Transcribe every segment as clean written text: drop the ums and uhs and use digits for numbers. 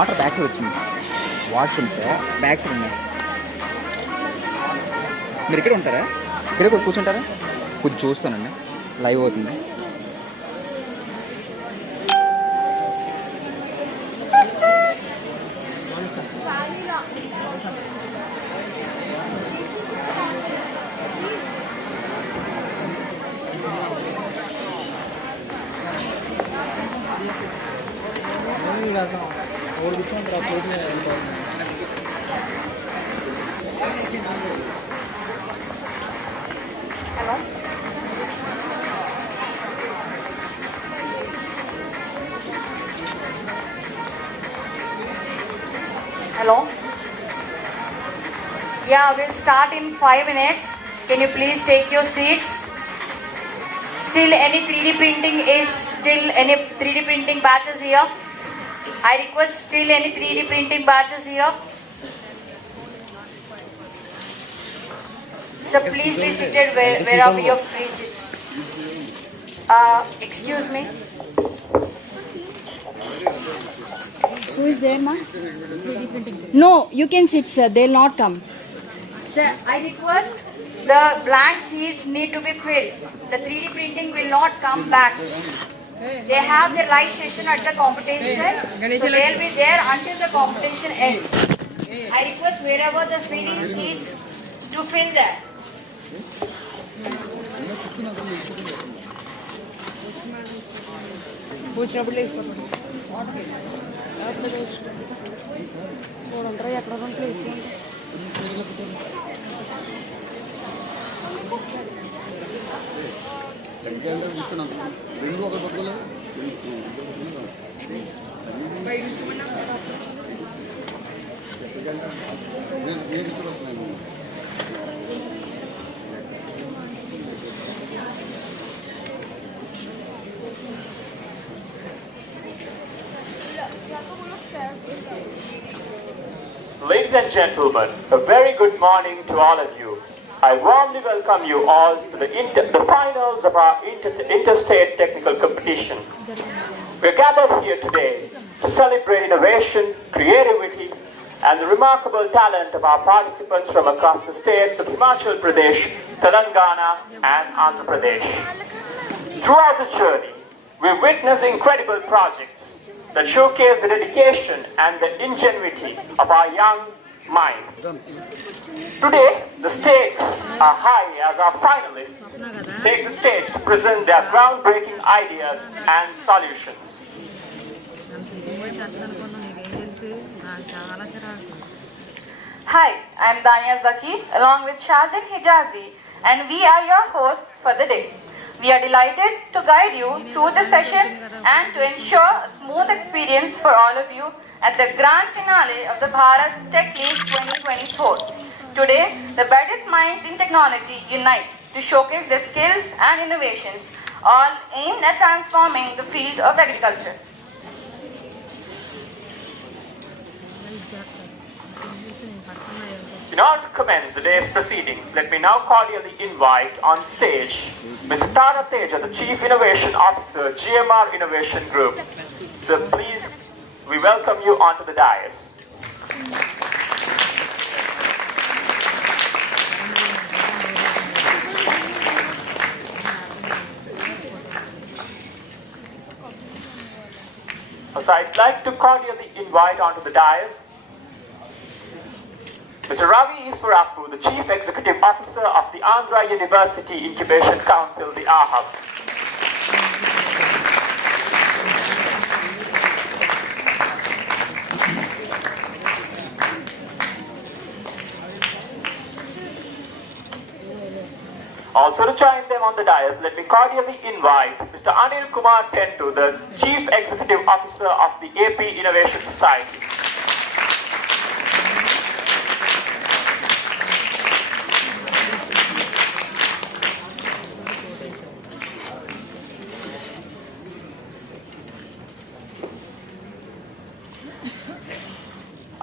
Water back side వచ్చింది. Washrooms back side ఉన్నాయి. మీరు ఇక్కడ ఉంటారా? ఇక్కడే కూర్చుంటారా? కొంచెం చూస్తానండి, లైవ్ అవుతుంది. Hello? Yeah, we'll start in 5 minutes. Can you please take your seats? Still any 3D printing batches here? I request still any 3D printing batches here? So please be seated wherever your free seats. Excuse me. Who is there, ma? No, you can sit, sir. They'll not come. Sir, I request the blank seats need to be filled. The 3D printing will not come back. They have their live session at the competition, so they'll be there until the competition ends. I request wherever the filling seats to fill that. Ladies and gentlemen, a very good morning to all of you. I warmly welcome you all to the finals of our interstate technical competition. We're gathered here today to celebrate innovation, creativity, and the remarkable talent of our participants from across the states of Himachal Pradesh, Telangana, and Andhra Pradesh. Throughout the journey, we've witnessed incredible projects that showcase the dedication and the ingenuity of our young minds. Today, the stakes are high as our finalists take the stage to present their groundbreaking ideas and solutions. Hi, I'm Dania Zaki along with Shazin Hijazi, and we are your hosts for the day. We are delighted to guide you through the session and to ensure a smooth experience for all of you at the grand finale of the Bharat Teck 2024. Today, the brightest minds in technology unite to showcase their skills and innovations, all aimed at transforming the field of agriculture. In order to commence the day's proceedings, let me now cordially invite on stage Mr. Tara Teja, the Chief Innovation Officer, GMR Innovation Group. So please, we welcome you onto the dais. So I'd like to cordially invite onto the dais Mr. Ravi Eswarapu, the Chief Executive Officer of the Andhra University Incubation Council, the AHAB. Also to join them on the dais, let me cordially invite Mr. Anil Kumar, the Chief Executive Officer of the AP Innovation Society.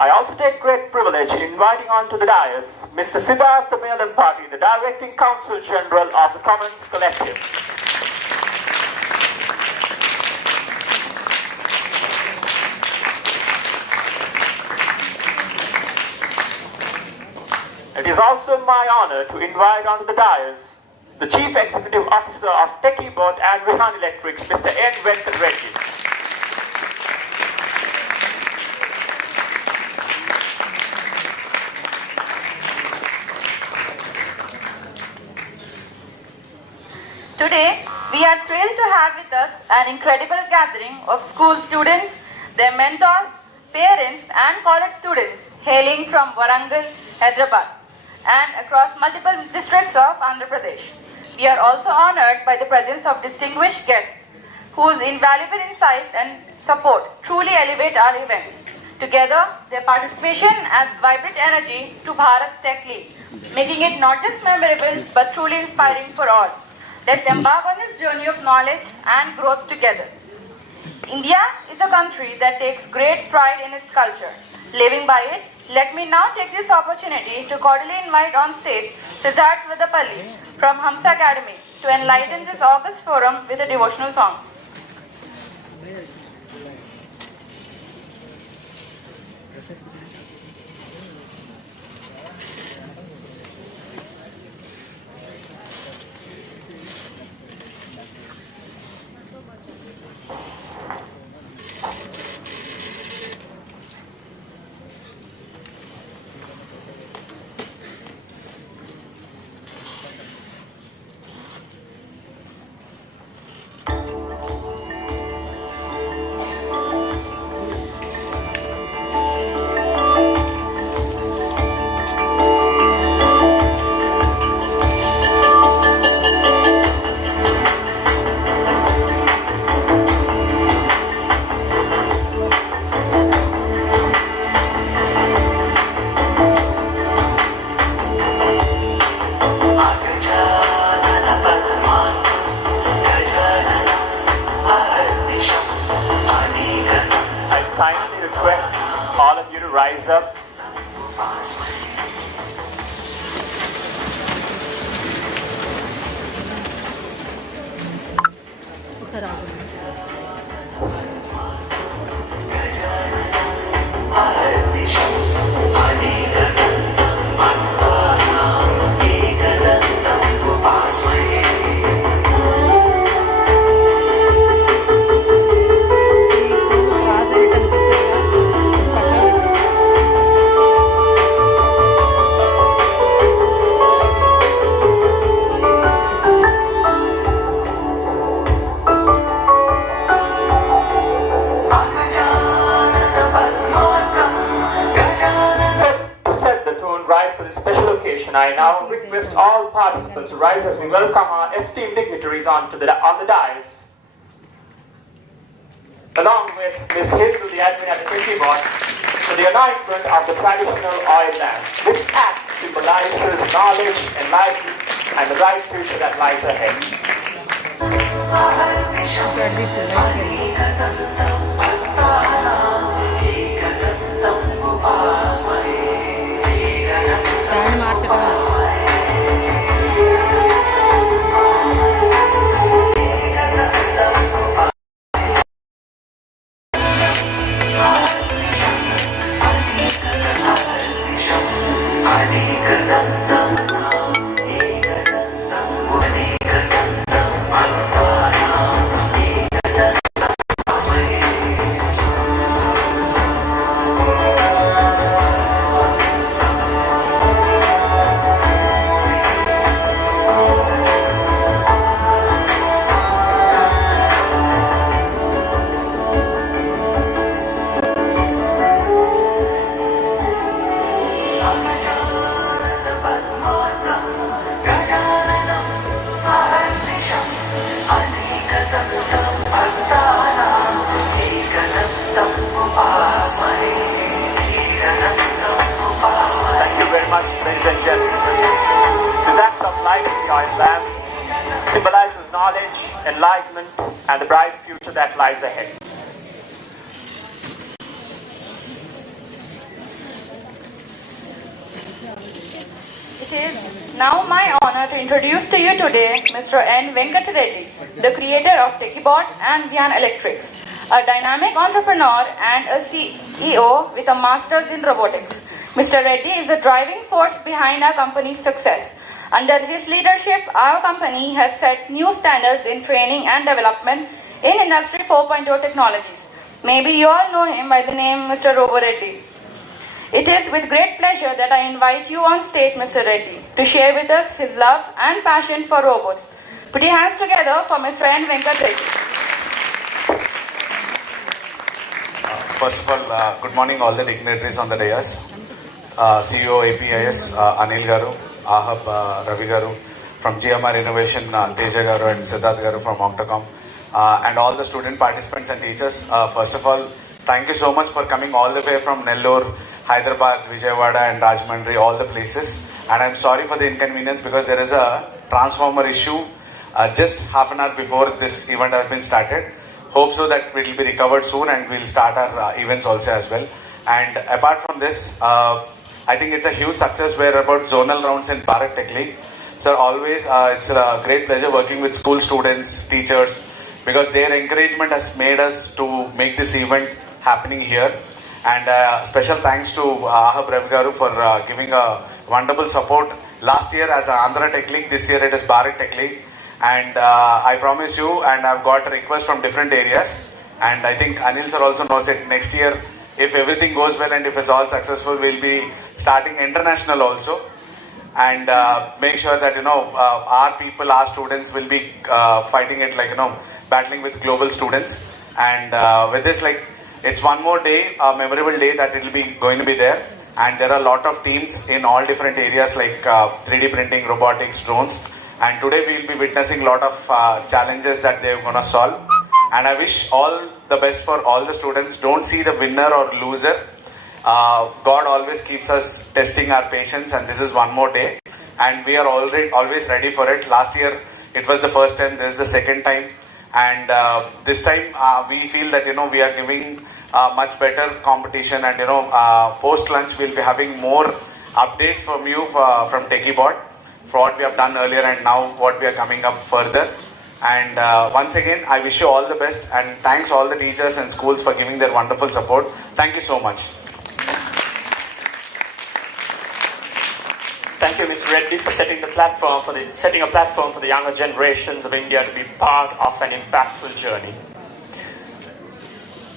I also take great privilege in inviting onto the dais Mr. Sidharth, the Directing Counsel General of the Commons Collective. It is also my honor to invite onto the dais the Chief Executive Officer of Keynote and Rehan Electrics, Mr. N. Venkat Reddy. Today, we are thrilled to have with us an incredible gathering of school students, their mentors, parents and college students hailing from Warangal, Hyderabad and across multiple districts of Andhra Pradesh. We are also honored by the presence of distinguished guests whose invaluable insights and support truly elevate our event. Together, their participation adds vibrant energy to Bharat Teck, making it not just memorable but truly inspiring for all. Let's embark on this journey of knowledge and growth together. India is a country that takes great pride in its culture. Living by it, let me now take this opportunity to cordially invite on stage Sidharth from Hamsa Academy to enlighten this August forum with a devotional song. Rise up. I now request all participants to rise as we welcome our esteemed dignitaries on the dais, along with Ms. Hazel, the admin at the keyboard, to the anointment of the traditional oil lamp. This act symbolizes knowledge, enlightenment, and the bright future that lies ahead. Ladies and gentlemen, this act of lighting the oil lamp symbolizes knowledge, enlightenment, and the bright future that lies ahead. It is now my honor to introduce to you today Mr. N. Venkat Reddy, the creator of Techibot and Gyan Electrics, a dynamic entrepreneur and a CEO with a master's in robotics. Mr. Reddy is the driving force behind our company's success. Under his leadership, our company has set new standards in training and development in Industry 4.0 technologies. Maybe you all know him by the name Mr. Robo Reddy. It is with great pleasure that I invite you on stage, Mr. Reddy, to share with us his love and passion for robots. Put your hands together for my friend Venkat Reddy. First of all, good morning all the dignitaries on the dais. CEO APIS, Anil Garu, Ahab, Ravi Garu, from GMR Innovation, Teja Garu and Sidharth Garu from Octocom, and all the student participants and teachers. First of all, thank you so much for coming all the way from Nellore, Hyderabad, Vijayawada and Rajahmundry, all the places. And I'm sorry for the inconvenience because there is a transformer issue just half an hour before this event has been started. Hope so that it will be recovered soon and we'll start our events also as well. And apart from this, I think it's a huge success. We're about zonal rounds in Bharat Teck League. So always, it's a great pleasure working with school students, teachers, because their encouragement has made us to make this event happening here. And special thanks to Ahab Ravi Garu for giving a wonderful support. Last year as Andhra Tech League, this year it is Bharat Tech League. And I promise you, and I've got a request from different areas. And I think Anil sir also knows it. Next year, if everything goes well and if it's all successful, we'll be starting international also. And make sure that, our people, our students will be fighting it like, battling with global students. And with this, it's one more day, a memorable day that it will be going to be there. And there are a lot of teams in all different areas like 3D printing, robotics, drones. And today we will be witnessing a lot of challenges that they're going to solve. And I wish all the best for all the students. Don't see the winner or loser. God always keeps us testing our patience, and this is one more day. And we are always ready for it. Last year it was the first time, this is the second time. And this time we feel that we are giving much better competition, and post lunch we'll be having more updates from you from TechieBot for what we have done earlier and now what we are coming up further. And once again, I wish you all the best, and thanks all the teachers and schools for giving their wonderful support. Thank you so much. Thank you, Mr. Reddy, for setting a platform for the younger generations of India to be part of an impactful journey.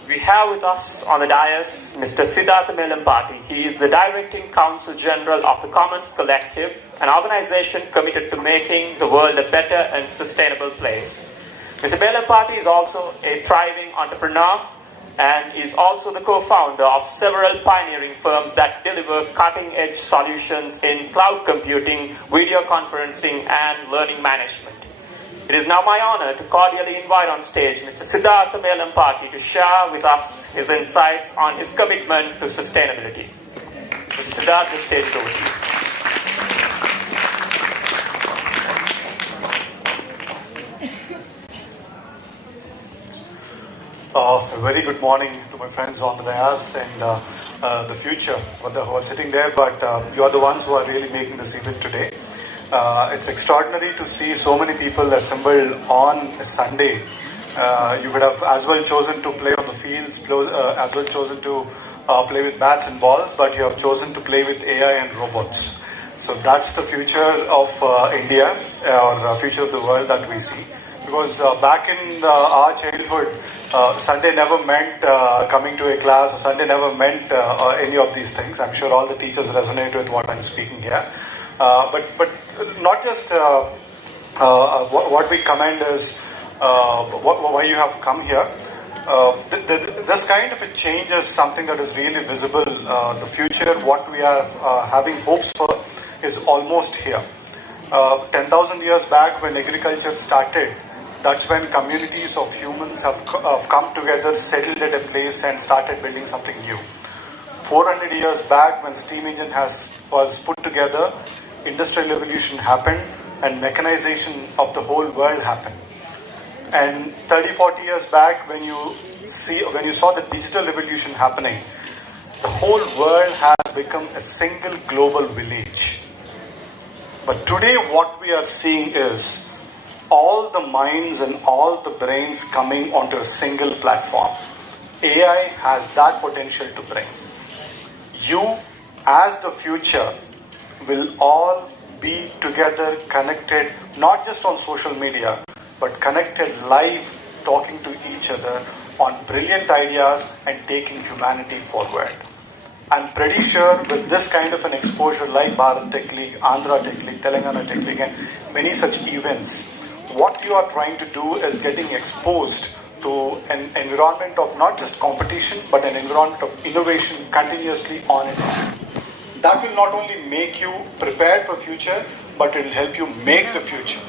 We have with us on the dais Mr. Sidharth Melampati. He is the Directing Counsel General of the Commons Collective, an organization committed to making the world a better and sustainable place. Mr. Melampati is also a thriving entrepreneur and is also the co-founder of several pioneering firms that deliver cutting-edge solutions in cloud computing, video conferencing, and learning management. It is now my honor to cordially invite on stage Mr. Sidharth Melampati to share with us his insights on his commitment to sustainability. Mr. Sidharth, the stage is over to you. A very good morning to my friends on the dais and the future who are sitting there, but you are the ones who are really making this event today. It's extraordinary to see so many people assembled on a Sunday. You could have as well chosen to play on the fields, as well chosen to play with bats and balls, but you have chosen to play with AI and robots. So that's the future of India, or future of the world that we see. Because back in our childhood, Sunday never meant coming to a class, or Sunday never meant any of these things. I'm sure all the teachers resonate with what I'm speaking here. But not just what we commend is why you have come here. This kind of a change is something that is really visible. The future, what we are having hopes for, is almost here. 10,000 years back when agriculture started, that's when communities of humans have come together, settled at a place and started building something new. 400 years back when steam engine was put together, industrial revolution happened and mechanization of the whole world happened. And 30-40 years back when you saw the digital revolution happening, the whole world has become a single global village. But today what we are seeing is all the minds and all the brains coming onto a single platform. AI has that potential to bring. You as the future, will all be together, connected, not just on social media, but connected live, talking to each other on brilliant ideas and taking humanity forward. I'm pretty sure with this kind of an exposure like Bharat Tech League, Andhra Tech League, Telangana Tech League, and many such events, what you are trying to do is getting exposed to an environment of not just competition, but an environment of innovation continuously on and on. That will not only make you prepared for future, but it will help you make the future.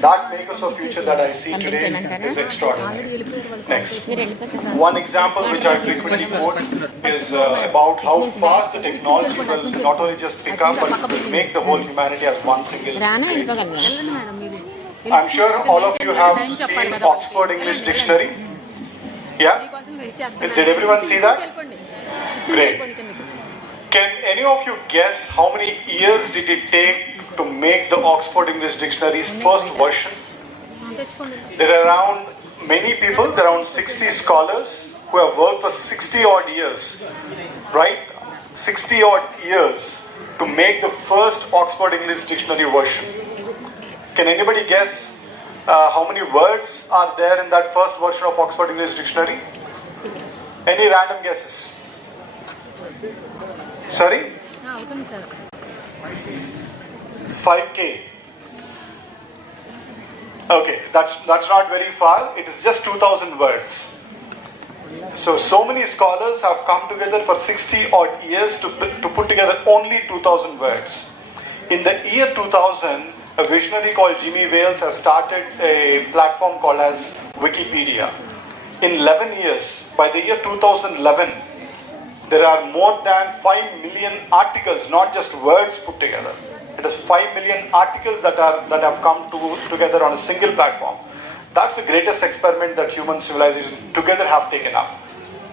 That makers of future that I see today is extraordinary. Next. One example which I frequently quote is about how fast the technology will not only just pick up, but it will make the whole humanity as one single great force. I'm sure all of you have seen Oxford English Dictionary. Yeah? Did everyone see that? Great. Can any of you guess how many years did it take to make the Oxford English Dictionary's first version? There are around many people, there are around 60 scholars who have worked for 60 odd years, right? 60 odd years to make the first Oxford English Dictionary version. Can anybody guess how many words are there in that first version of Oxford English Dictionary? Any random guesses? Sorry? 5K. Okay, that's not very far. It is just 2,000 words. So many scholars have come together for 60 odd years to put together only 2,000 words. In the year 2000, a visionary called Jimmy Wales has started a platform called as Wikipedia. In 11 years, by the year 2011, there are more than 5 million articles, not just words put together. It is 5 million articles that have come together on a single platform. That's the greatest experiment that human civilization together have taken up.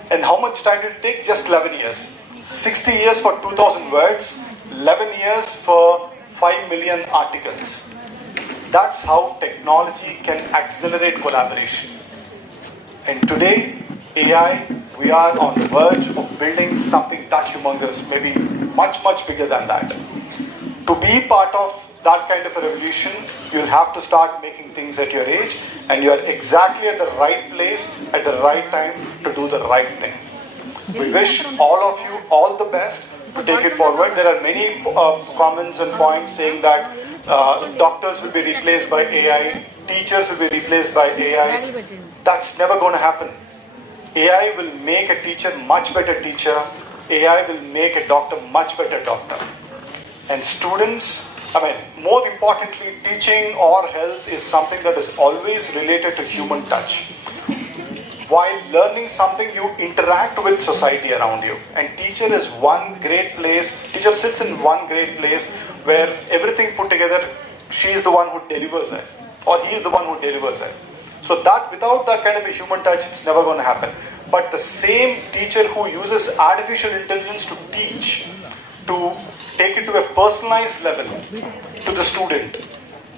And how much time did it take? Just 11 years. 60 years for 2,000 words, 11 years for 5 million articles. That's how technology can accelerate collaboration. And today, AI, we are on the verge of building something that humongous, maybe much, much bigger than that. To be part of that kind of a revolution, you'll have to start making things at your age, and you're exactly at the right place, at the right time to do the right thing. We wish all of you all the best to take it forward. There are many comments and points saying that doctors will be replaced by AI, teachers will be replaced by AI. That's never going to happen. AI will make a teacher much better teacher. AI will make a doctor much better doctor. And students, more importantly, teaching or health is something that is always related to human touch. While learning something, you interact with society around you. And teacher is one great place. Teacher sits in one great place where everything put together, she is the one who delivers it. Or he is the one who delivers it. So that without that kind of a human touch, it's never going to happen. But the same teacher who uses artificial intelligence to teach, to take it to a personalized level to the student,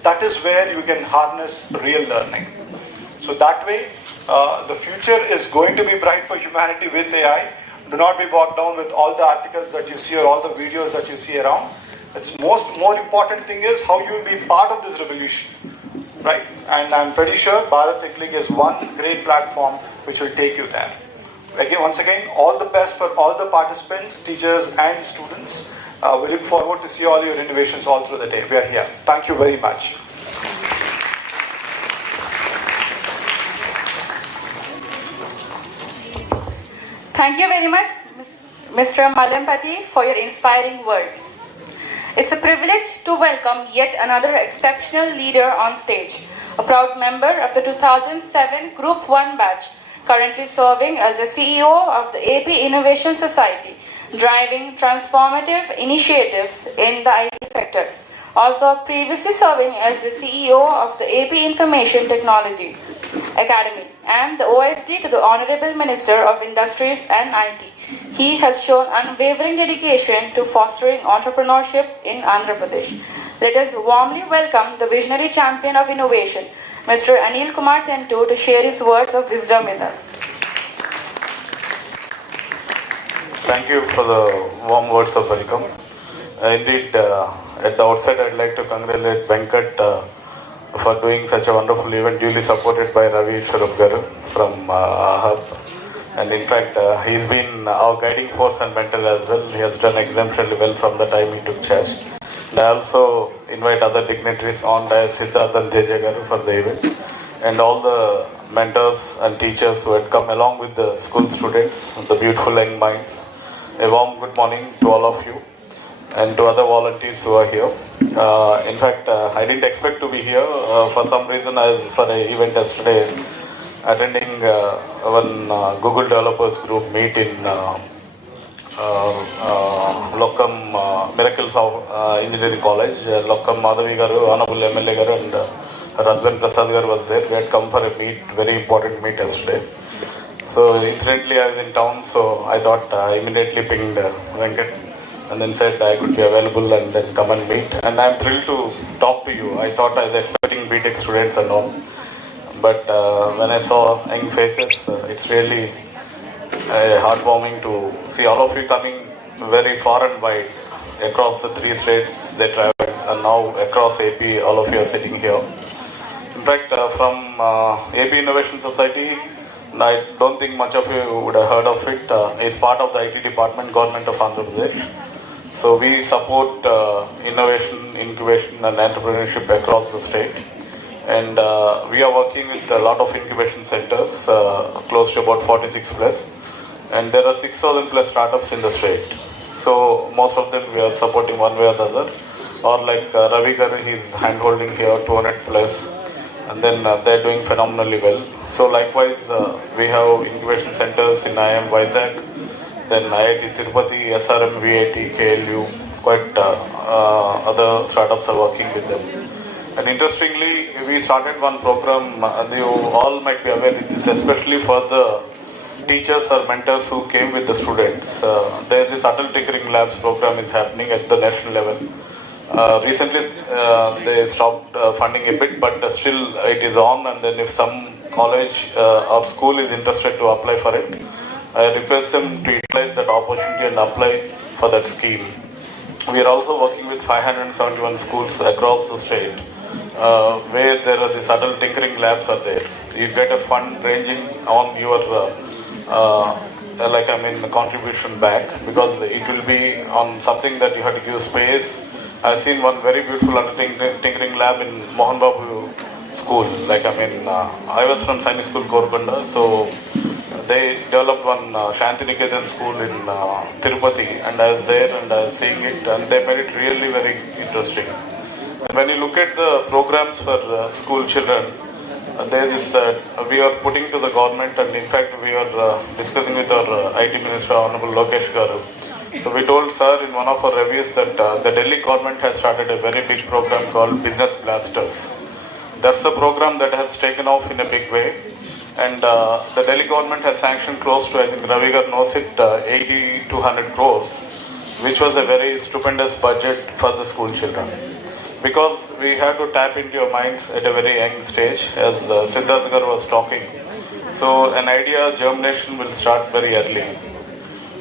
that is where you can harness real learning. So that way, the future is going to be bright for humanity with AI. Do not be bogged down with all the articles that you see or all the videos that you see around. It's more important thing is how you will be part of this revolution. Right? And I'm pretty sure Bharat Tech League is one great platform which will take you there. Once again, all the best for all the participants, teachers and students. We look forward to see all your innovations all through the day. We are here. Thank you very much. Thank you very much, Mr. Malampati, for your inspiring words. It's a privilege to welcome yet another exceptional leader on stage, a proud member of the 2007 Group 1 batch, currently serving as the CEO of the AP Innovation Society, driving transformative initiatives in the IT sector. Also previously serving as the CEO of the AP Information Technology Academy and the OSD to the Honorable Minister of Industries and IT. He has shown unwavering dedication to fostering entrepreneurship in Andhra Pradesh. Let us warmly welcome the visionary champion of innovation, Mr. Anil Kumar to share his words of wisdom with us. Thank you for the warm words of welcome. Indeed, at the outset, I'd like to congratulate Venkat for doing such a wonderful event, duly supported by Ravi garu from Hub. And in fact, he's been our guiding force and mentor as well. He has done exemplary well from the time he took charge. And I also invite other dignitaries on as Sidharth and garu for the event. And all the mentors and teachers who had come along with the school students, the beautiful young minds. A warm good morning to all of you and to other volunteers who are here. In fact, I didn't expect to be here. For some reason, I was for an event yesterday attending one Google developers group meet in Lokam Miracles of Engineering College. Lokam Madhavi garu, Honorable MLA garu and her husband Prasad garu was there. We had come for a meet, very important meet yesterday. So incidentally I was in town, so I thought I immediately pinged Venkat and then said I could be available and then come and meet. And I'm thrilled to talk to you. I thought I was expecting BTech students and all. But when I saw young faces, it's really heartwarming to see all of you coming very far and wide across the 3 states they traveled, and now across AP, all of you are sitting here. In fact, from AP Innovation Society, I don't think much of you would have heard of it. It's part of the IT department, Government of Andhra Pradesh. So we support innovation, incubation and entrepreneurship across the state. And we are working with a lot of incubation centers, close to about 46 plus. And there are 6,000 plus startups in the state. So most of them we are supporting one way or the other. Or like Ravi garu, he's hand-holding here 200 plus. And then they're doing phenomenally well. So likewise, we have incubation centers in IIM Vizag, then IIT Tirupati, SRM, VAT, KLU, quite other startups are working with them. And interestingly, we started one program, you all might be aware of this, especially for the teachers or mentors who came with the students. There is this Adult Tinkering Labs program is happening at the national level. Recently, they stopped funding a bit, but still it is on. And then if some college or school is interested to apply for it, I request them to utilize that opportunity and apply for that scheme. We are also working with 571 schools across the state, where there are these adult tinkering labs are there. You get a fund ranging on your contribution back, because it will be on something that you have to give space. I've seen one very beautiful adult tinkering lab in Mohan Babu school. I was from Sainik School, Korakunda, so they developed one Shantiniketan school in Tirupati, and I was there and I was seeing it, and they made it really very interesting. And when you look at the programs for school children, there is this, we are putting to the government, and in fact we are discussing with our IT Minister, Honorable Lokesh garu. So we told sir in one of our reviews that the Delhi government has started a very big program called Business Blasters. That's a program that has taken off in a big way, and the Delhi government has sanctioned close to, I think Ravi garu knows it, 80 to 100 crores, which was a very stupendous budget for the school children. Because we have to tap into your minds at a very young stage, as Sidharth garu was talking. So an idea germination will start very early.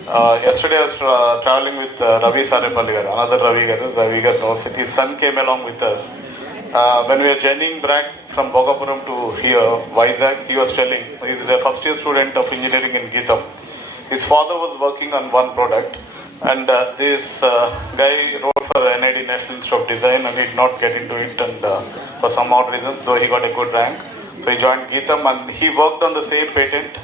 Yesterday I was traveling with Ravi garu, another Ravi garu knows it. His son came along with us. When we were journeying back from Bhogapuram to here, Vizag, he was telling, he's a first year student of engineering in Geetham. His father was working on one product, and this guy wrote for NID, National Institute of Design, and he did not get into it, and for some odd reasons, though he got a good rank. So he joined Geetham, and he worked on the same patent.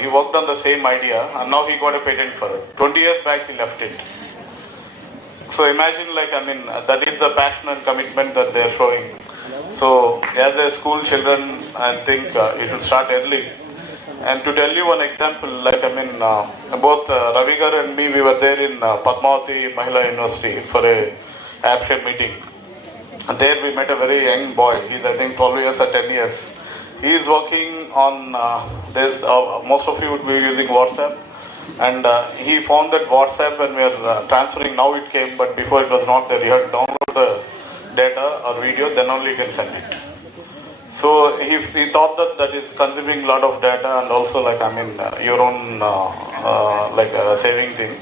He worked on the same idea, and now he got a patent for it. 20 years back, he left it. So imagine, that is the passion and commitment that they are showing. So as a school children, I think you should start early. And to tell you one example, both Ravi garu and me, we were there in Padmavati Mahila University for a AppShare meeting. And there we met a very young boy. He's, I think, 12 years or 10 years. He is working on this. Most of you would be using WhatsApp. And he found that WhatsApp, when we are transferring, now it came, but before it was not there. You had to download the data or video, then only you can send it. So he thought that is consuming a lot of data and also your own saving thing.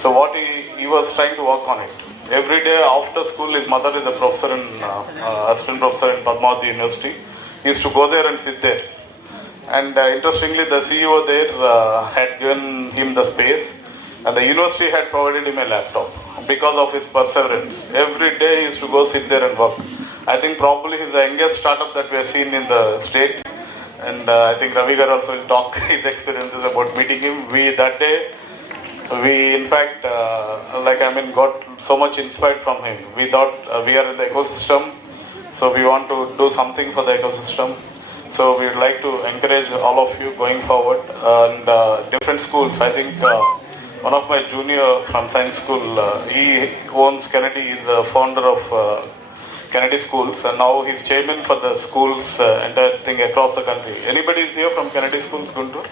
So what he was trying to work on it. Every day after school, his mother is a professor assistant professor in Padmavati University. He used to go there and sit there. And interestingly, the CEO there had given him the space, and the university had provided him a laptop because of his perseverance. Every day he used to go sit there and work. I think probably he's the youngest startup that we have seen in the state, and I think Ravi Gar also will talk his experiences about meeting him. That day we in fact got so much inspired from him. We thought we are in the ecosystem, so we want to do something for the ecosystem. So we would like to encourage all of you going forward, and different schools. I think one of my junior from science school, he owns Kennedy, is the founder of Kennedy schools, and now he's chairman for the schools entire thing across the country. Anybody is here from Kennedy schools, Guntur?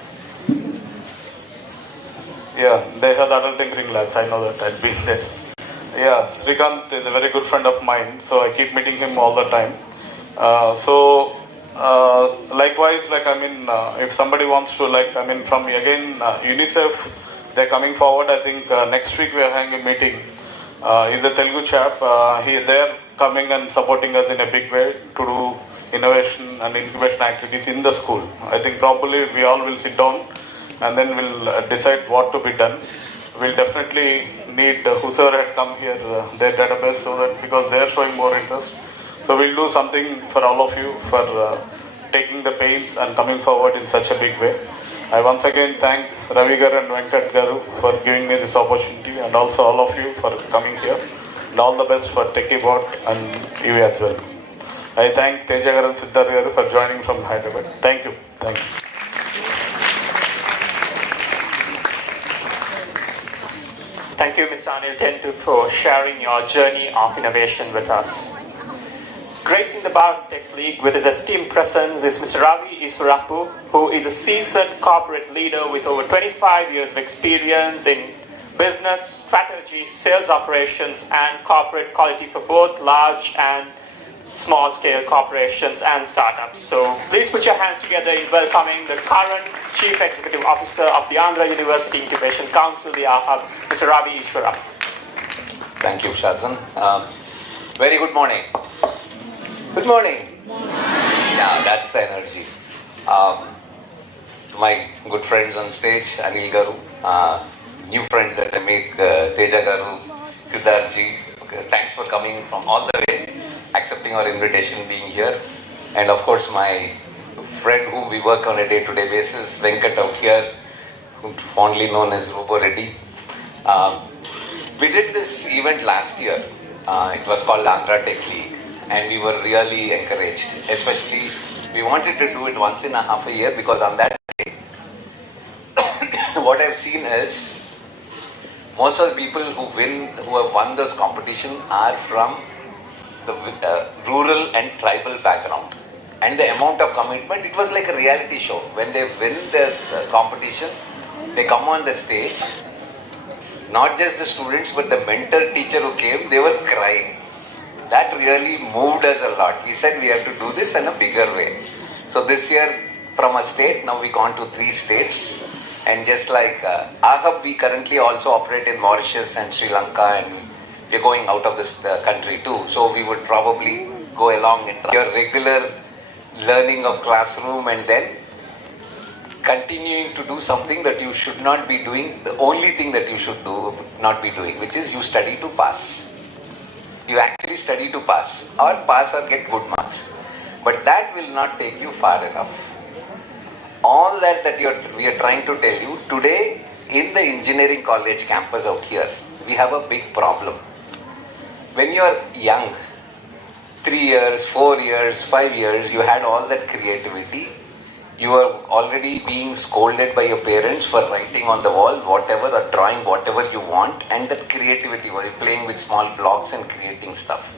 Yeah, they have the adult tinkering labs. I know that. I've been there. Yeah, Srikanth is a very good friend of mine, so I keep meeting him all the time. Likewise, if somebody wants to, from again UNICEF, they're coming forward. I think next week we are having a meeting. He's a Telugu chap. They're coming and supporting us in a big way to do innovation and incubation activities in the school. I think probably we all will sit down and then we'll decide what to be done. We'll definitely need whoever had come here, their database, so that because they're showing more interest. So we'll do something for all of you for taking the pains and coming forward in such a big way. I once again thank Ravi Gar and Venkat Garu for giving me this opportunity, and also all of you for coming here. And all the best for Techie and you as well. I thank Teja Garu and Sidharth Garu for joining from Hyderabad. Thank you. Thank you. Thank you, Mr. Anil Kumar, for sharing your journey of innovation with us. Gracing the Bharat Teck League with his esteemed presence is Mr. Ravi Eswarapu, who is a seasoned corporate leader with over 25 years of experience in business, strategy, sales operations, and corporate quality for both large and small-scale corporations and startups. So please put your hands together in welcoming the current Chief Executive Officer of the Andhra University Incubation Council, the AHAB, Mr. Ravi Eswarapu. Thank you, Shazan. Very good morning. Good morning. Yeah, that's the energy. To my good friends on stage, Anil Garu, new friends that I make, Teja Garu, Sidharth ji, thanks for coming from all the way, accepting our invitation, being here. And of course, my friend whom we work on a day-to-day basis, Venkat out here, fondly known as Robo Reddy. We did this event last year. It was called Andhra Tech League. And we were really encouraged, especially we wanted to do it once in a half a year, because on that day, what I've seen is most of the people who have won this competition are from the rural and tribal background. And the amount of commitment, it was like a reality show. When they win the competition, they come on the stage. Not just the students, but the mentor teacher who came, they were crying. That really moved us a lot. We said we have to do this in a bigger way. So this year, from a state, now we gone to 3 states. And just like AHAB, we currently also operate in Mauritius and Sri Lanka, and we're going out of this country too. So we would probably go along in your regular learning of classroom, and then continuing to do something that you should not be doing, the only thing that you should not be doing, which is you study to pass. You actually study to pass, or pass or get good marks. But that will not take you far enough. All that we are trying to tell you, today in the engineering college campus out here, we have a big problem. When you are young, 3 years, 4 years, 5 years, you had all that creativity. You are already being scolded by your parents for writing on the wall whatever, or drawing whatever you want, and that creativity, while playing with small blocks and creating stuff.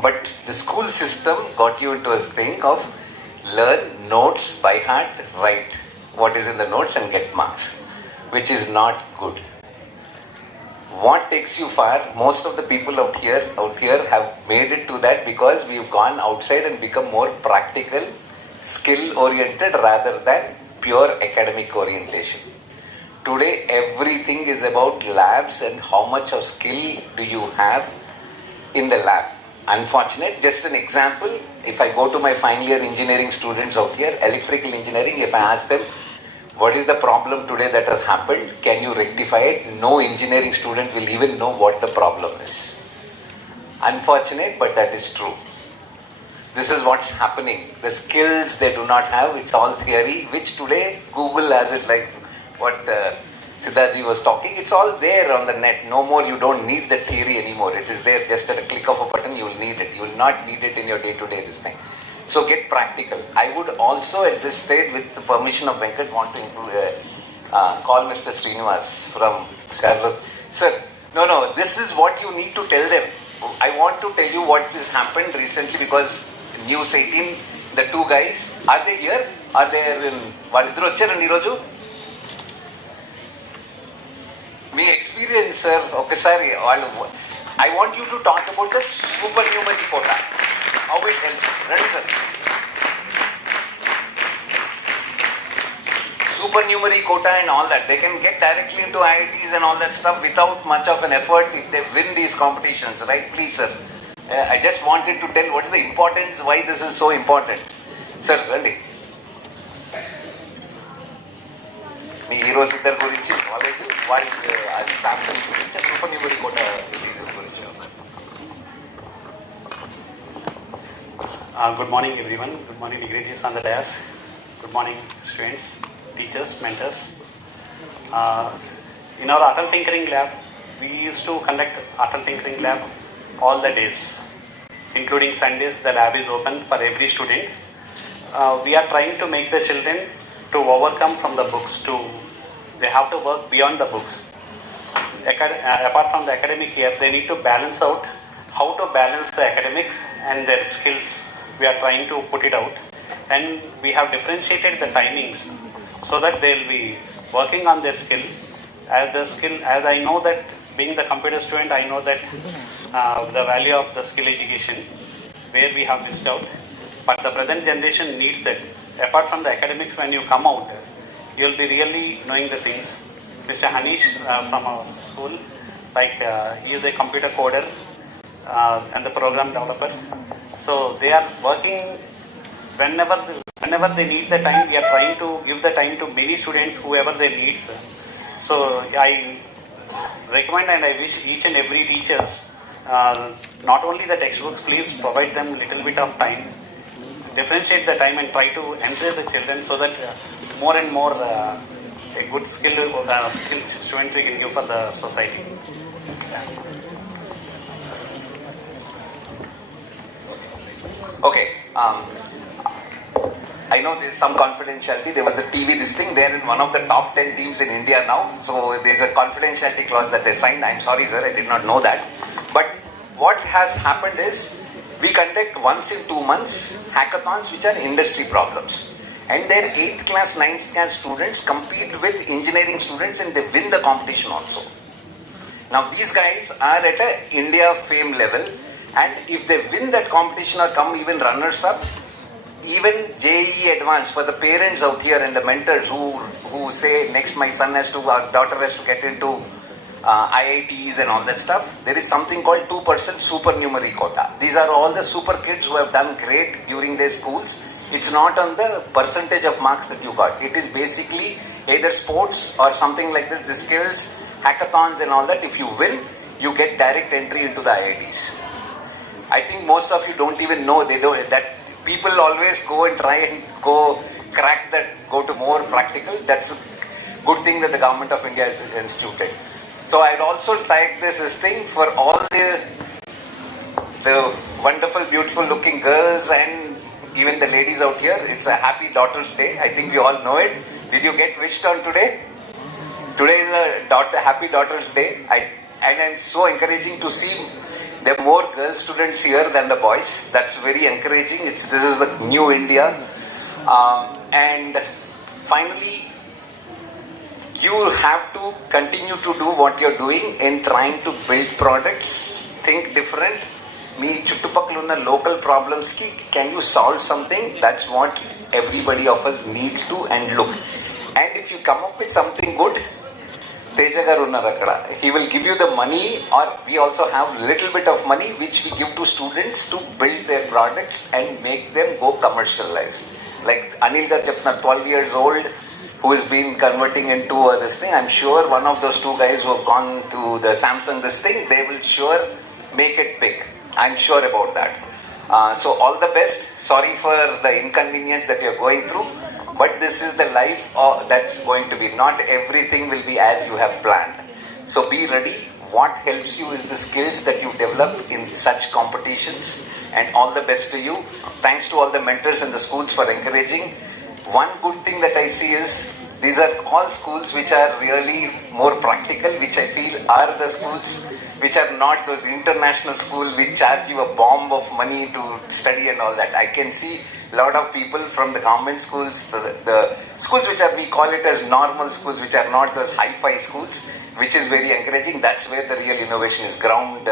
But the school system got you into a thing of learn notes by heart, write what is in the notes and get marks, which is not good. what takes you far? Most of the people out here have made it to that because we've gone outside and become more practical, skill oriented rather than pure academic orientation. Today everything is about labs and how much of skill do you have in the lab. Unfortunate, just an example, if I go to my final year engineering students out here, electrical engineering, if I ask them, what is the problem today that has happened? Can you rectify it? No engineering student will even know what the problem is. Unfortunate, but that is true. This is what's happening. The skills they do not have, it's all theory, which today Google has it, like what Sidharth was talking. It's all there on the net. No more, you don't need the theory anymore. It is there just at a click of a button, you will need it. You will not need it in your day-to-day this thing. So get practical. I would also at this stage, with the permission of Venkat, want to call Mr. Srinivas from Sidharth. Sir, no, this is what you need to tell them. I want to tell you what has happened recently because News 18, the two guys, are they here? Are they in Validru Vachara Niroju? Me experience, sir. Okay, sorry. I want you to talk about the supernumerary quota. How it helps. Ready, sir? Supernumerary quota and all that. They can get directly into IITs and all that stuff without much of an effort if they win these competitions, right? Please, sir. I just wanted to tell what is the importance, why this is so important. Sir, Randy. Me heroes ఇద్దరు గురించి knowledge వాళ్ళ sample గురించి super కోట గురించి. Good morning everyone. Good morning dignitaries on the dais. Good morning students, teachers, mentors. In our Atal Tinkering Lab, we used to conduct Atal Tinkering Lab all the days, including Sundays. The lab is open for every student. We are trying to make the children to overcome from the books to they have to work beyond the books. Apart from the academic year, they need to balance out how to balance the academics and their skills. We are trying to put it out, and we have differentiated the timings so that they will be working on their skill. As I know that being the computer student, I know that the value of the skill education where we have missed out. But the present generation needs that. Apart from the academics, when you come out, you will be really knowing the things. Mr. Hanish from our school, like he is a computer coder and the program developer. So they are working whenever they need the time. We are trying to give the time to many students, whoever they need. So I recommend and I wish each and every teachers, not only the textbooks, please provide them little bit of time. Differentiate the time and try to encourage the children so that more and more a good skilled students we can give for the society. Okay. I know there is some confidentiality. There was a TV this thing. They are in one of the top 10 teams in India now. So there is a confidentiality clause that they signed. I am sorry, sir. I did not know that. But what has happened is, we conduct once in 2 months hackathons which are industry problems. And their 8th class, 9th class students compete with engineering students and they win the competition also. Now these guys are at a India fame level, and if they win that competition or come even runners up, even JEE advanced for the parents out here and the mentors who say next my son has to, our daughter has to get into IITs and all that stuff, there is something called 2% supernumerary quota. These are all the super kids who have done great during their schools. It's not on the percentage of marks that you got. It is basically either sports or something like this, the skills, hackathons and all that. If you win, you get direct entry into the IITs. I think most of you don't even know that people always go and try and go crack that, go to more practical. That's a good thing that the government of India has instituted. So I'd also like this thing for all the wonderful, beautiful looking girls and even the ladies out here. It's a happy Daughter's Day. I think we all know it. Did you get wished on today? Today is a happy Daughter's Day. And it's so encouraging to see there are more girl students here than the boys. That's very encouraging. This is the new India. And finally, you have to continue to do what you're doing in trying to build products, think different. మీ చుట్టుపక్కల ఉన్న local problems ki can you solve something? That's what everybody of us needs to and look. And if you come up with something good, Teja garu unnaru akkada. He will give you the money, or we also have little bit of money which we give to students to build their products and make them go commercialized. Like Anil garu chepna 12 years old who has been converting into this thing. I'm sure one of those two guys who have gone to the Samsung this thing, they will sure make it big. I'm sure about that. So all the best. Sorry for the inconvenience that you're going through, but this is the life that's going to be. Not everything will be as you have planned. So be ready. What helps you is the skills that you develop in such competitions, and all the best to you. Thanks to all the mentors and the schools for encouraging. One good thing that I see is these are all schools which are really more practical, which I feel are the schools which are not those international schools which charge you a bomb of money to study and all that. I can see a lot of people from the government schools, the schools which are, we call it as normal schools, which are not those hi-fi schools, which is very encouraging. That's where the real innovation is, grassroots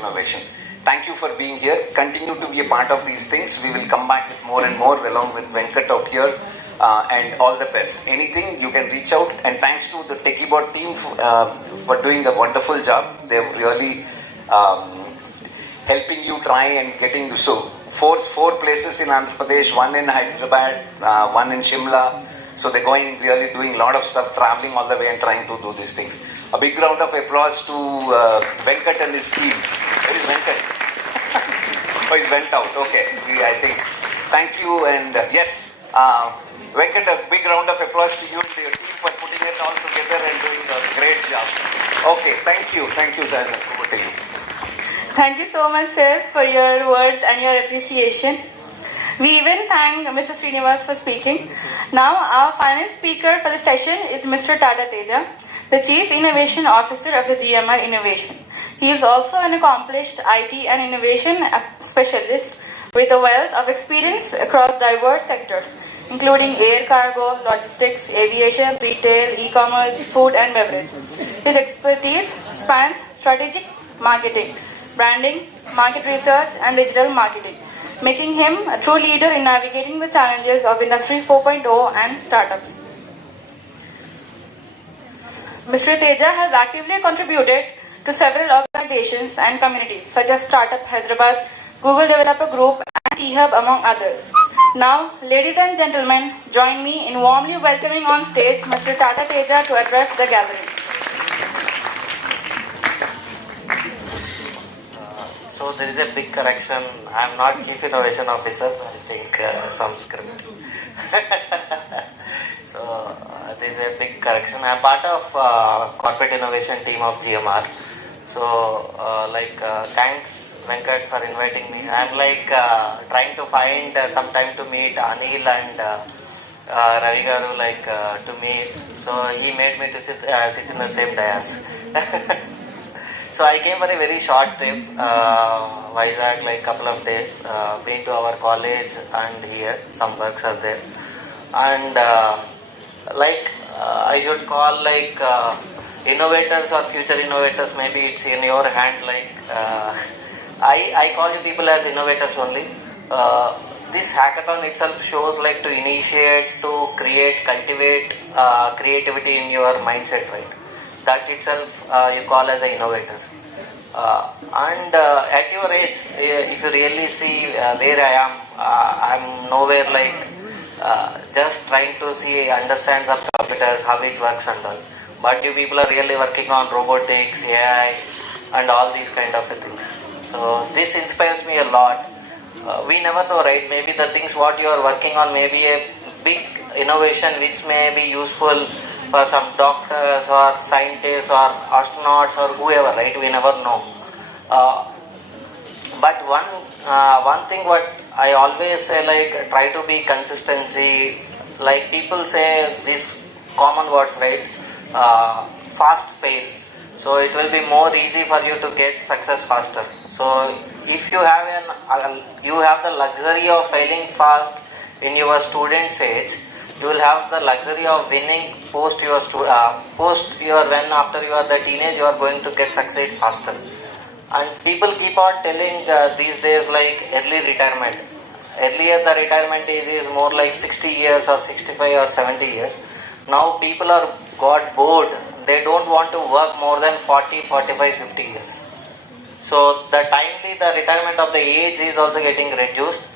innovation. Thank you for being here. Continue to be a part of these things. We will come back with more and more along with Venkat out here. And all the best. Anything you can reach out, and thanks to the TechieBot team for doing a wonderful job. They're really helping you try and getting you. So four places in Andhra Pradesh, one in Hyderabad, one in Shimla. So they're going really doing a lot of stuff, traveling all the way and trying to do these things. A big round of applause to Venkat and his team. Where is Venkat? Oh, he went out. Okay. I think. Thank you, and yes. Venkat, a big round of applause to you and your team for putting it all together and doing a great job. Okay, thank you, Sidharth. Over to you. Thank you so much, sir, for your words and your appreciation. We even thank Mr. Srinivas for speaking. Now, our final speaker for the session is Mr. Tata Teja, the Chief Innovation Officer of the GMR Innovation. He is also an accomplished IT and innovation specialist with a wealth of experience across diverse sectors, including air cargo, logistics, aviation, retail, e-commerce, food and beverage. His expertise spans strategic marketing, branding, market research and digital marketing, making him a true leader in navigating the challenges of Industry 4.0 and startups. Mr. Teja has actively contributed to several organizations and communities such as Startup Hyderabad, Google Developer Group and T-Hub, among others. Now, ladies and gentlemen, join me in warmly welcoming on stage Mr. Tata Teja to address the gathering. So there is a big correction. I am not Chief Innovation Officer. I think some script. So there is a big correction. I am part of corporate innovation team of GMR. So thanks Venkat for inviting me. I'm trying to find some time to meet Anil and Ravi garu to meet. So he made me to sit in the same dais. So I came for a very short trip, Vizag, couple of days. Been to our college and here some works are there. And I should call innovators or future innovators. Maybe it's in your hand. I call you people as innovators only. This hackathon itself shows to initiate, to create, cultivate creativity in your mindset, right? That itself you call as an innovator. And at your age, if you really see where I am, I'm nowhere just trying to understand some computers, how it works and all. But you people are really working on robotics, AI and all these kind of things. So this inspires me a lot. We never know, right? Maybe the things what you are working on may be a big innovation which may be useful for some doctors or scientists or astronauts or whoever, right? We never know. But one thing what I always say, try to be consistency. People say these common words, right? Fast fail. So it will be more easy for you to get success faster. So if you have the luxury of failing fast in your student's age, You will have the luxury of winning post your when after you are the teenage, you are going to get succeed faster. And people keep on telling these days like early retirement. Earlier the retirement age is more like 60 years or 65 or 70 years. Now people are got bored. They don't want to work more than 40, 45, 50 years. So the retirement of the age is also getting reduced.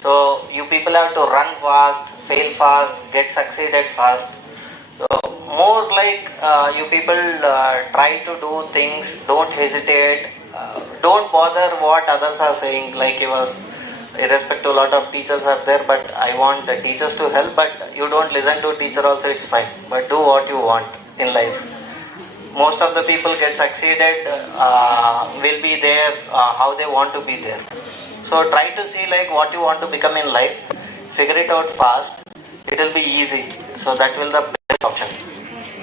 So you people have to run fast, fail fast, get succeeded fast. So more like you people try to do things, don't hesitate, don't bother what others are saying. Like you was irrespective, a lot of teachers are there, but I want the teachers to help, but you don't listen to teacher also, it's fine. But do what you want in life. Most of the people get succeeded, will be there how they want to be there. So try to see like what you want to become in life, figure it out fast, it will be easy. So that will be the best option.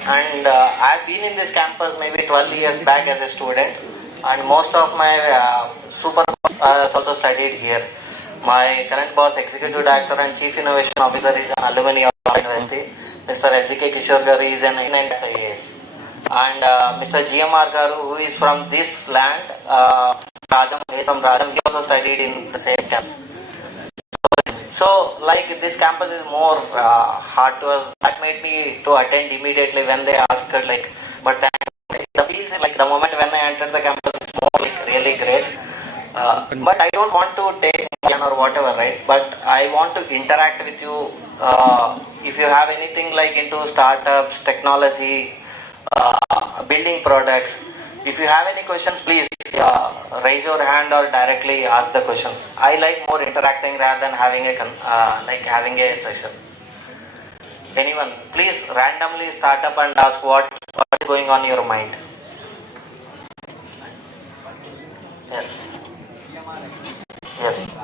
And I've been in this campus maybe 12 years back as a student, and most of my super boss also studied here. My current boss, Executive Director and Chief Innovation Officer is an alumni of our university. Mr. SDK Kishore Garu is an IAS. And Mr. GMR Garu, who is from this land, from Rajam, he also studied in the same campus. So like this campus is more hard to us. That made me to attend immediately when they asked like, but the feels like the moment when I entered the campus, it's more like really great. But I don't want to take or whatever, right? But I want to interact with you. If you have anything like into startups, technology, building products, if you have any questions, please raise your hand or directly ask the questions. I like more interacting rather than having a session. Anyone, please randomly start up and ask what is going on in your mind. Yeah. Yes.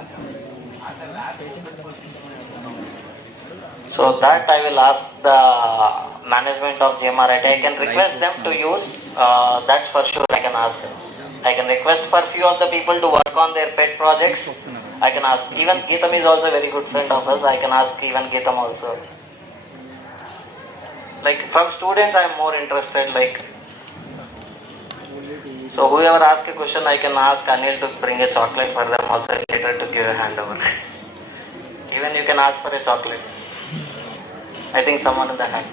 So that I will ask the management of GMR. I can request them to use. That's for sure. I can ask them. I can request for few of the people to work on their pet projects. I can ask. Even Geetam is also a very good friend of us. I can ask even Geetam also. Like from students, I am more interested. Like so, whoever asks a question, I can ask Anil to bring a chocolate for them also later to give a handover. Even you can ask for a chocolate. I think someone in the hat.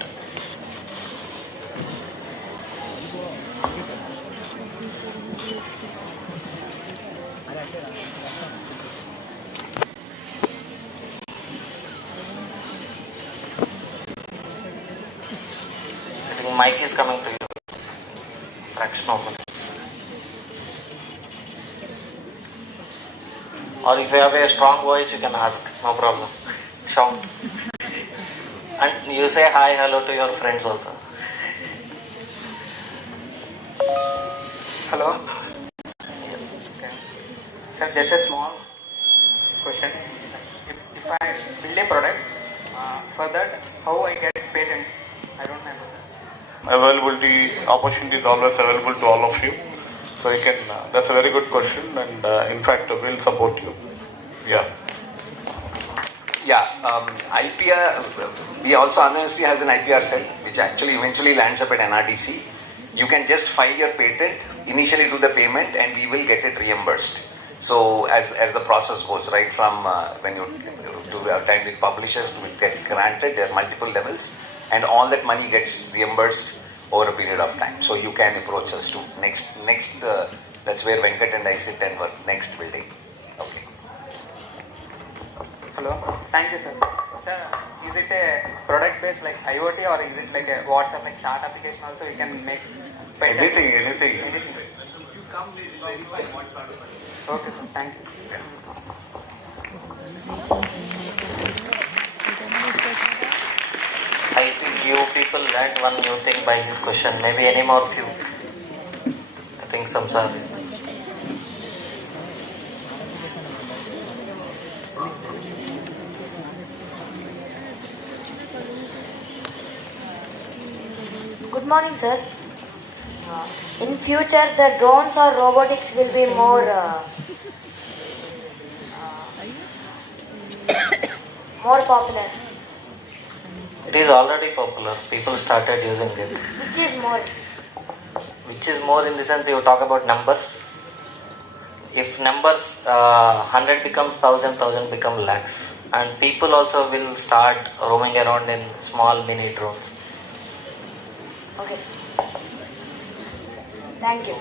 I think Mike is coming to you. Fraction of minutes. Or if you have a strong voice, you can ask. No problem. Shout. And you say hi, hello to your friends also. Hello. Yes. Okay. Sir, just a small question. If I build a product, for that, how I get patents? I don't have. Availability, opportunity is always available to all of you. So you can, that's a very good question, and in fact we'll support you. Yeah. Yeah, IPR, we also, our university has an IPR cell, which actually eventually lands up at NRDC. You can just file your patent, initially do the payment, and we will get it reimbursed. So as the process goes, right from when you to the time it publishes to get granted, there are multiple levels, and all that money gets reimbursed over a period of time. So you can approach us to next. That's where Venkat and I sit and work next building. Okay. Hello. Thank you, sir. Sir, is it a product based like IoT or is it like a WhatsApp like chat application also we can make? Anything. You come, we will verify what product. Okay, sir. Thank you. I think you people learned one new thing by his question. Maybe any more few. I think some sir. Good morning, sir. In future, the drones or robotics will be more popular. It is already popular. People started using it. Which is more? Which is more in the sense you talk about numbers. If numbers 100 becomes 1,000, 1,000 become lakhs. And people also will start roaming around in small mini drones. Okay, sir. Thank you.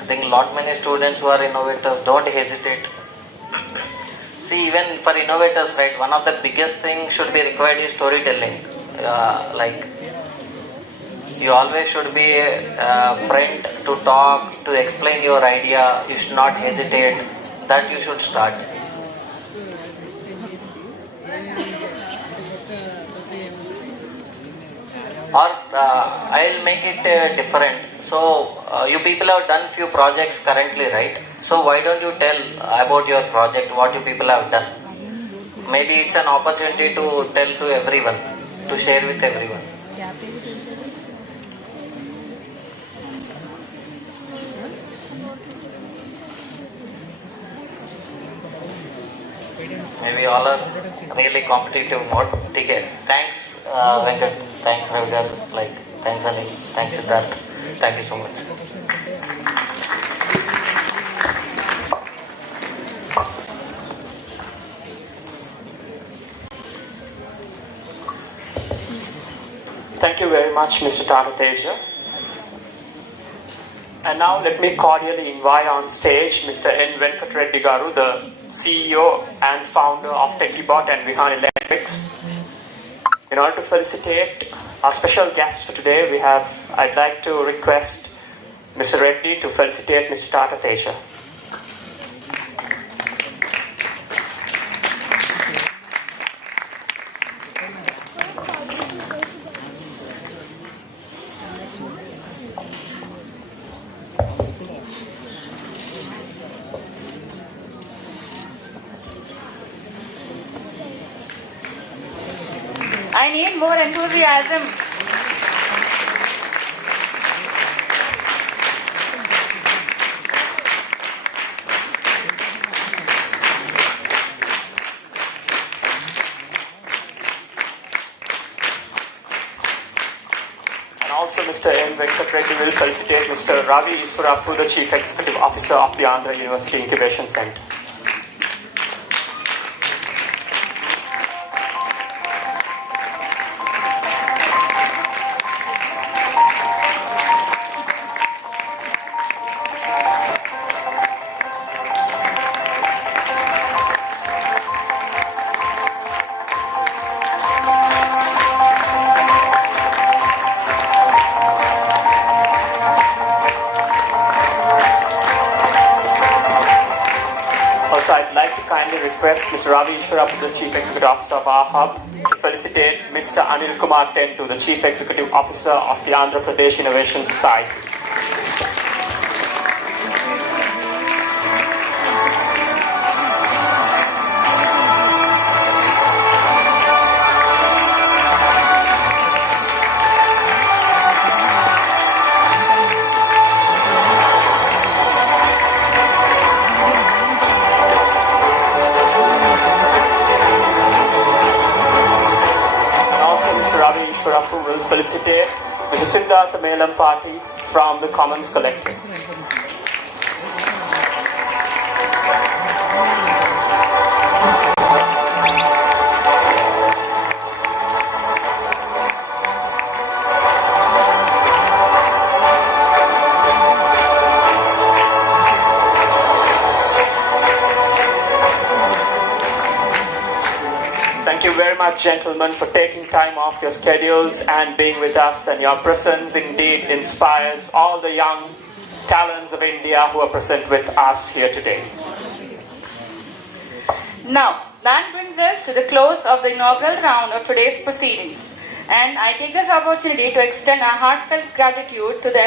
I think lot many students who are innovators don't hesitate. See, even for innovators, right, one of the biggest things should be required is storytelling. Like, you always should be a friend to talk, to explain your idea. You should not hesitate. That you should start. Or I'll make it different. So you people have done few projects currently, right? So why don't you tell about your project, what you people have done? Maybe it's an opportunity to tell to everyone, to share with everyone. Maybe all are really competitive mode. Okay. Thanks, Venkat. Thanks, Ravi. Like, thanks, Anil. Thanks, Sidharth. Thank you so much. Thank you very much, Mr. Teja. And now let me cordially invite on stage Mr. N. Venkat Reddy Garu, the CEO and founder of TechieBot and Vihan Electrics. In order to felicitate our special guest for today, I'd like to request Mr. Reddy to felicitate Mr. Teja. I need more enthusiasm. And also Mr. N. Venkat Reddy will felicitate Mr. Ravi Eswarapu, the Chief Executive Officer of the Andhra University Incubation Center. I'd like to kindly request Mr. Ravi Eswarapu, the Chief Executive Officer of our hub, to felicitate Mr. Anil Kumar, the Chief Executive Officer of the Andhra Pradesh Innovation Society. Eswarapu will felicitate Mr. Sidharth Melam Party from the Commons Collective. Thank you very much, gentlemen, for taking time off your schedules and being with us. And your presence indeed inspires all the young talents of India who are present with us here today. Now, that brings us to the close of the inaugural round of today's proceedings. And I take this opportunity to extend our heartfelt gratitude to the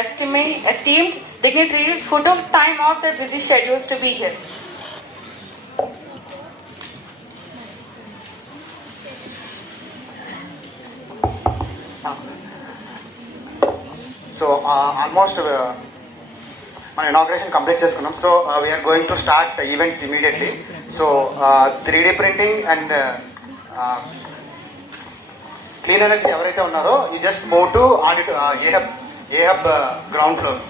esteemed dignitaries who took time off their busy schedules to be here. So almost మన inauguration complete చేసుకున్నాం. So we're going to start events immediately. So 3D printing and clean energy ఎవరైతే ఉన్నారో you just move to A hub ground floor.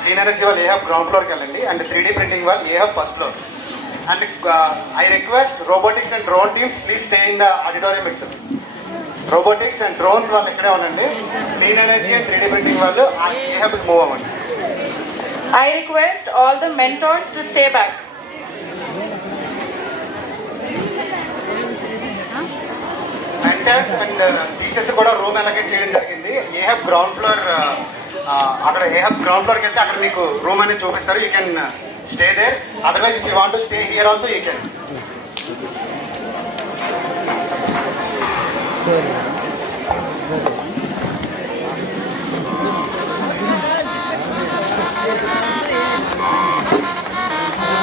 Clean energy వాళ్ళు A hub ground ఫ్లోర్కి వెళ్ళండి and 3D printing వాళ్ళు A hub first floor. And I request robotics and drone teams please stay in the auditorium it's. Robotics and drones వాళ్ళు ఇక్కడే ఉండండి. Clean energy and 3D printing వాళ్ళు ఏహబ్కి move అవ్వండి. I request all the mentors to stay back. Mentors and teachers కూడా room allocate చేయడం జరిగింది. ఏహబ్ ground floor, అక్కడ ఏహబ్ గ్రౌండ్ ఫ్లోర్కి వెళ్తే అక్కడ మీకు రూమ్ అనేది చూపిస్తారు. You can stay there. Otherwise if you want to stay here also you can.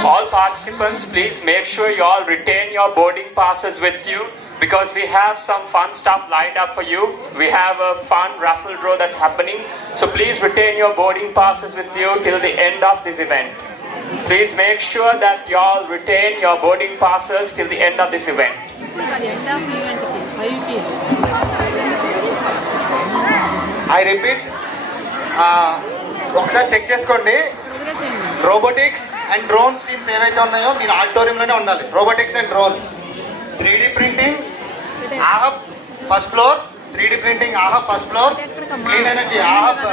All participants, please make sure you all retain your boarding passes with you, because we have some fun stuff lined up for you. We have a fun raffle draw that's happening. So please retain your boarding passes with you till the end of this event. Please make sure that you all retain your boarding passes till the end of this event. I repeat, ఒకసారి check చేసుకోండి. Robotics and drones teams ఏవైతే ఉన్నాయో మీరు ఆడిటోరియంలోనే ఉండాలి. Robotics and drones, 3D printing A hub first floor, 3D printing A hub first floor, clean energy A hub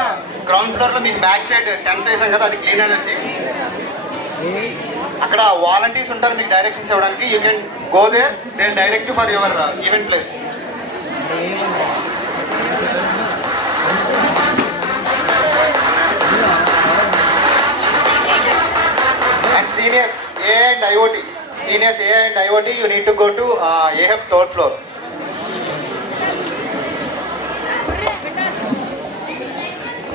ground ఫ్లోర్లో మీకు back side tense వేసాం కదా, అది క్లీన్ ఎనర్జీ. అక్కడ వాలంటీర్స్ ఉంటారు మీకు డైరెక్షన్స్ ఇవ్వడానికి. You can go there, they direct for your event place. And seniors A and IoT, seniors A and IoT, you need to go to AHEP third floor.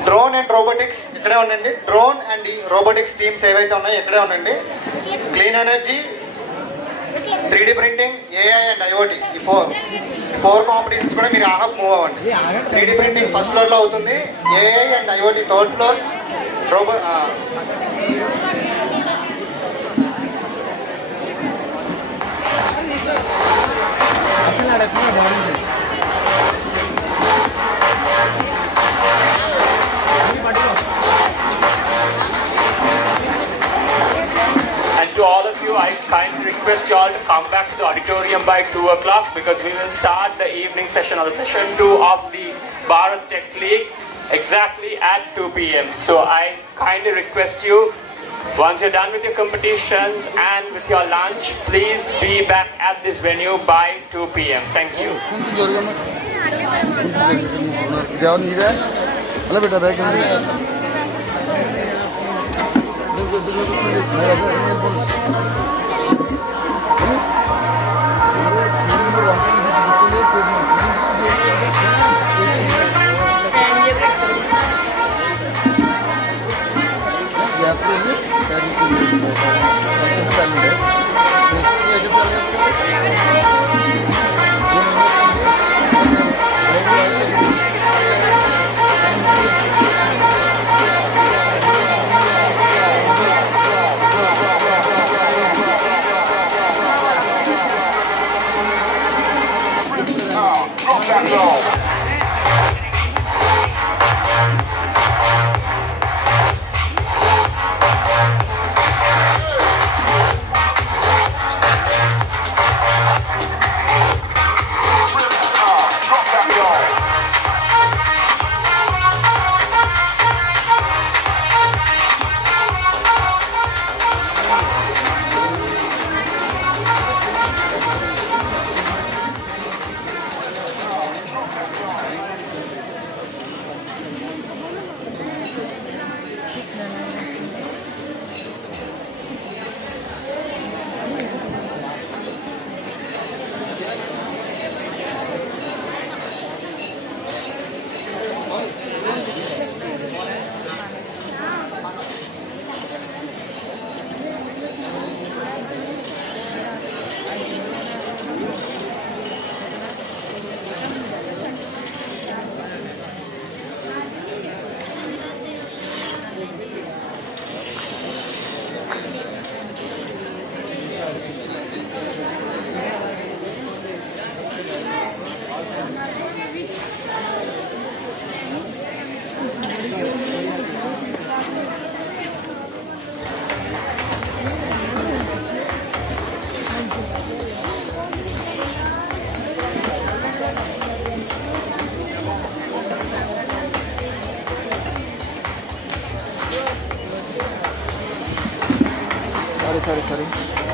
Drone and robotics ఇక్కడే ఉండండి. Drone and robotics teams ఏవైతే ఉన్నాయో ఇక్కడే ఉండండి. Clean energy, 3D printing, AI and IoT, ఈ four competitions కూడా మీరు ఆహబ్ move అవ్వండి. 3D ప్రింటింగ్ ఫస్ట్ ఫ్లోర్లో అవుతుంది, AI and IoT third floor, And to all of you, I kindly request you all to come back to the auditorium by 2 o'clock, because we will start the evening session or the session 2 of the Bharat Teck League exactly at 2 p.m. So I kindly request you, once you're done with your competitions and with your lunch, please be back at this venue by 2 p.m. Thank you. sorry.